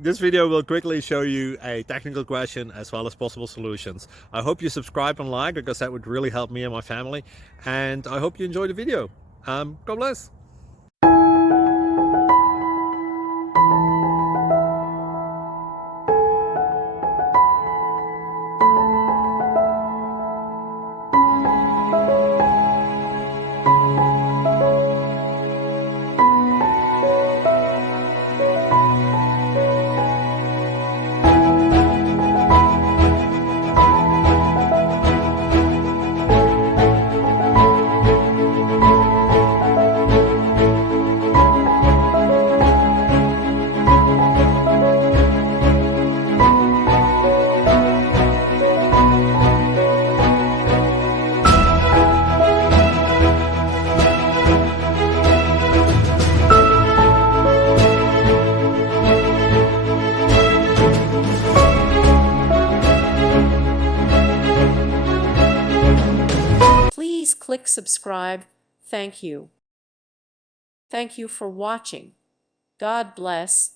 This video will quickly show you a technical question as well as possible solutions. I hope you subscribe and like, because that would really help me and my family. And I hope you enjoy the video. God bless. Please click subscribe. Thank you. Thank you for watching. God bless.